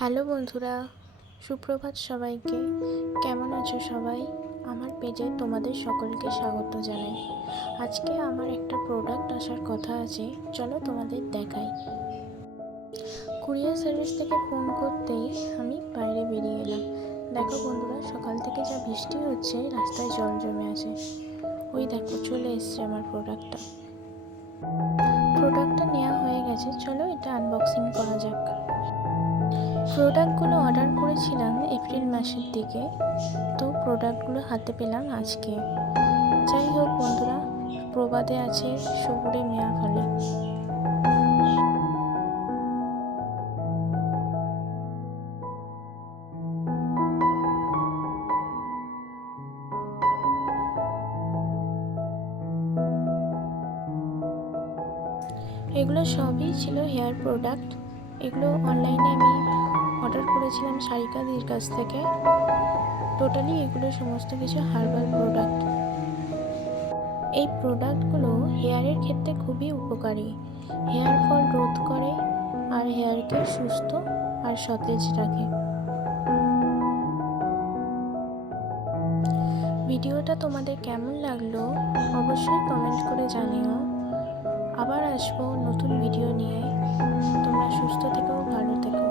Hello বন্ধুরা, সুপ্রভাত সবাইকে। কেমন আছো সবাই? আমার পেজে তোমাদের সকলকে স্বাগত জানাই। আজকে আমার একটা প্রোডাক্ট আসার কথা আছে, চলো তোমাদের দেখাই। কুরিয়ার সার্ভিস থেকে ফোন করতেই আমি বাইরে বেরিয়ে এলাম। দেখো বন্ধুরা, সকাল থেকে যা বৃষ্টি হচ্ছে, রাস্তায় জল জমে আছে। ওই দেখো, চলে এসছে আমার প্রোডাক্টটা নেওয়া হয়ে গেছে। চলো এটা আনবক্সিং করা যাক। প্রোডাক্টগুলো অর্ডার করেছিলাম এপ্রিল মাসের দিকে, তো প্রোডাক্টগুলো হাতে পেলাম আজকে। যাই হোক বন্ধুরা, প্রবাদে আছে সবুরে মেয়া ফলে। এগুলো সবই ছিল হেয়ার প্রোডাক্ট। এগুলো অনলাইনে আমি অর্ডার করেছিলাম সারিকাদির কাছ থেকে। টোটালি এগুলো সমস্ত কিছু হার্বাল প্রোডাক্ট। এই প্রোডাক্টগুলো হেয়ারের ক্ষেত্রে খুবই উপকারী। হেয়ার ফল রোধ করে আর হেয়ারকে সুস্থ আর সতেজ রাখে। ভিডিওটা তোমাদের কেমন লাগলো অবশ্যই কমেন্ট করে জানিও। আবার আসবো নতুন ভিডিও নিয়ে। তোমরা সুস্থ থেকো, ভালো থেকো।